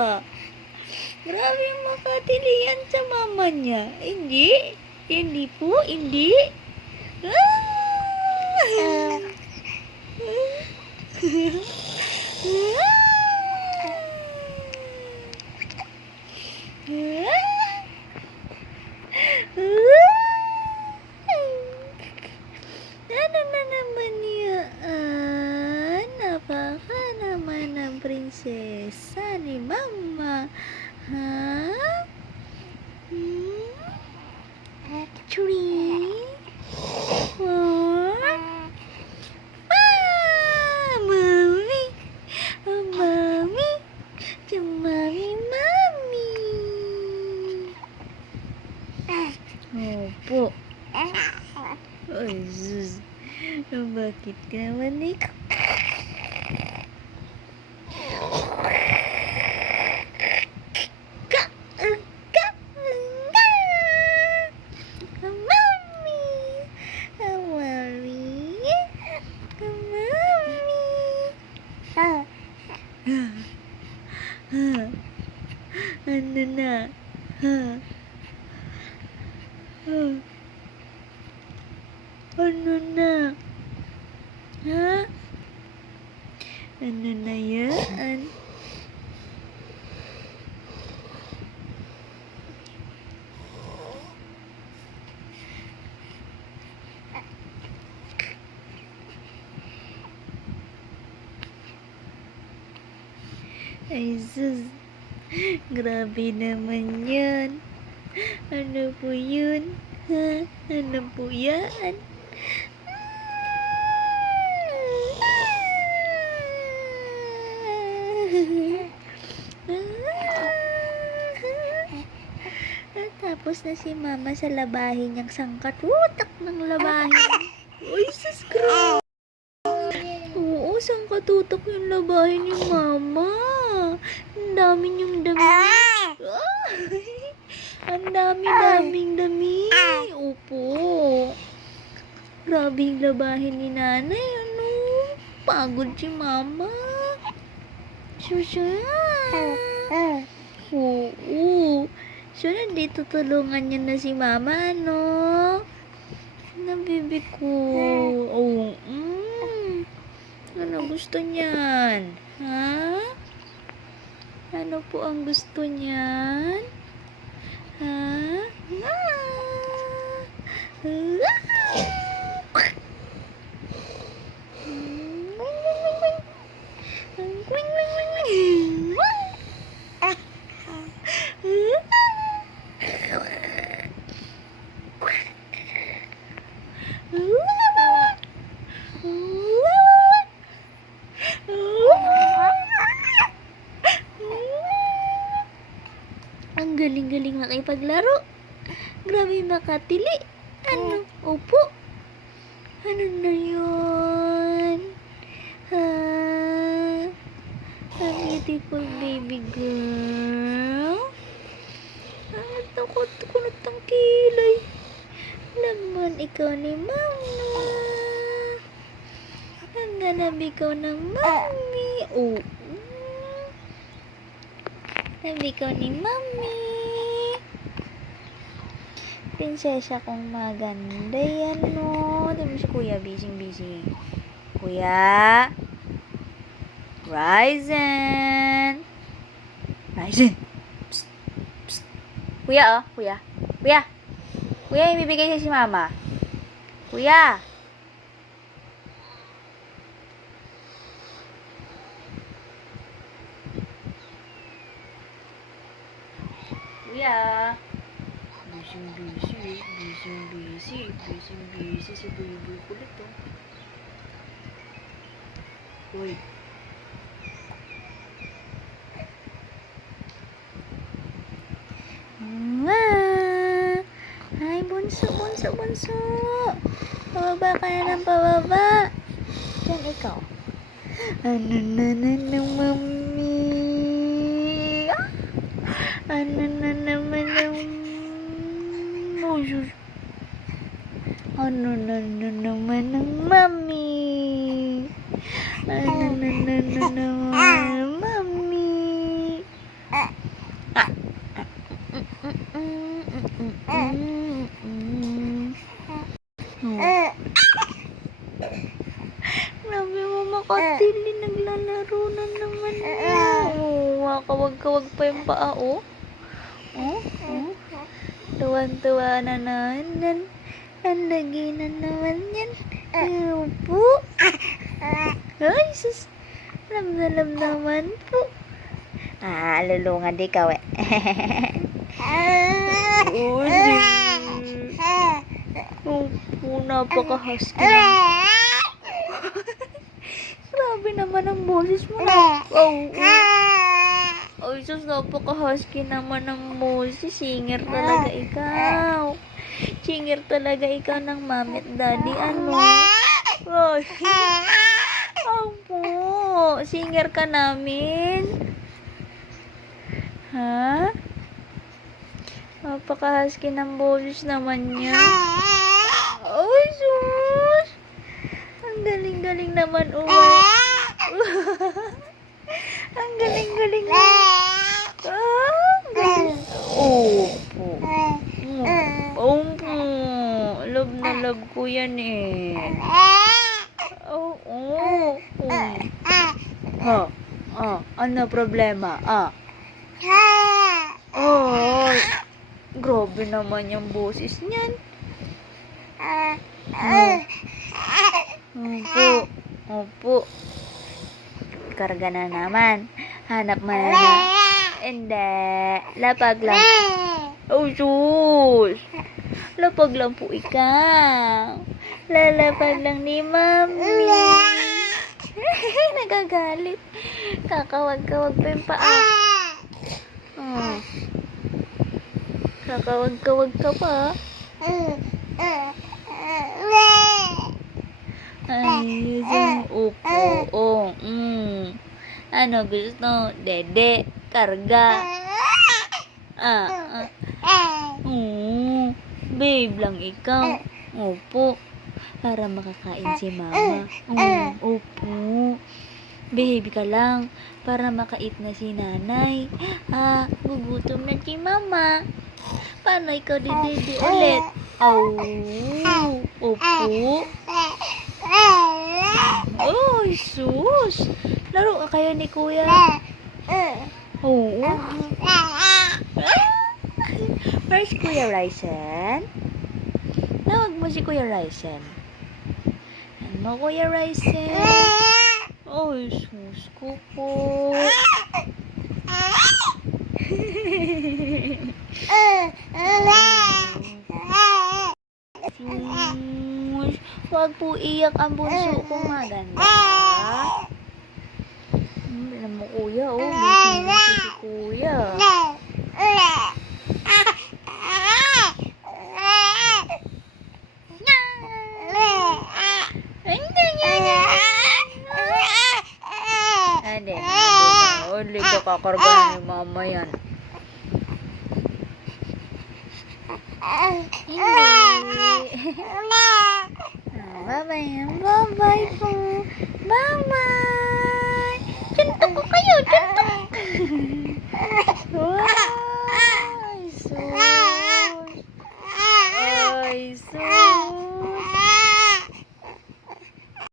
Natawa. Grabe makatili yan sa mama niya. Hindi. Hindi po. Hindi. Ano na naman yan? Napaka naman ang prinsesa ni mama. Ha? Tree? What? Mami! Mami! Mami, mami! Opo. Ay, sus. Bakit ka naman ikaw? Ano na? Ano na? Ha? Ano na yan? Ay, sus. Grabe naman yan. Ano po yun? Ha? Ano po yan? Tapos na si mama sa labahin niyang sangkat. Wutak ng labahin. Uy, sus, grabe. Oo, sangkatutok yung labahin ni mama. Ang dami niyong dami. Ang dami-daming dami. Opo. Grabe yung labahin ni nanay. Ano? Pagod si mama. Susya. Oo. So, nandito tulungan niya na si mama, ano? Nabibi ko. Oo. Ano gusto niyan? Ha? Ano po ang gusto niyan? Ha? Ang galing-galing makipaglaro. Grabe makatili. Ano? Opo. Ano na yun? Ha? A beautiful baby girl. Ang takot ko na tangkilay. Naman ikaw ni mama. Ang ganabi ikaw ng mami. Oo. Nabi ko ni mami. Prinsesa kong maganda yan, no? Di mo si kuya, busy. Kuya? Ryzen! Psst, psst. Kuya, oh. Kuya, yung bibigay siya si mama. Kuya! Kuya. Busy si baby kulit, oh. Uy. Hi, bunso. Pababa ka na ng pababa. Yan, ikaw. Ano na mami? Ano na naman ang... Oh, sus. Ano na naman ang mami? Ano na naman ang mami? nakakatili. Naglalaro na naman. Kawag-kawag pa yung paa, oh. Tuwan-tuwa na naman yan. Ang lagi na naman yan. Po. Ay, sus. Alam naman po. Lulungan di ka, eh. Po, napaka-husky. Grabe naman ang boses mo na. Ay, sus, napaka-husky naman ang boses. Singer talaga ikaw. Singer talaga ikaw ng mami at daddy. Ano? Ay, po. Singer ka namin. Ha? Napaka-husky ng boses naman niya. Ay, sus. Ang galing-galing naman, Ang galing-galing naman. Galing. Opo. Opo. Love na love ko yan, eh. Oo. Ano problema? Grabe naman yung boses niyan. Opo. Karga na naman. Hanap mo na. Hindi. Lapag lang. Oh, sus. Lapag lang po ikaw. Lalapag lang ni mami. Nagagalit. Kakawag-kawag pa yung paa. Kakawag-kawag ka pa. Ay, opo. Ano gusto? Dede, karga. Babe lang ikaw. Opo. Para makakain si mama. Opo. Babe ka lang. Para makait na si nanay. Gugutom na si mama. Paano ikaw didede ulit? Opo. Oh, sus. Laro ka kayo ni kuya. Oo. Where's Kuya Ryzen? Tawag mo si Kuya Ryzen. Ano, Kuya Ryzen? Oh, sus ko po. Huwag po iyak ang bunso ko, maganda. Alam mo, kuya, busy si kuya. Hindi ka kakarga ni mama yan. Bye-bye po. Bye-bye. Tuntok ko kayo, tuntok.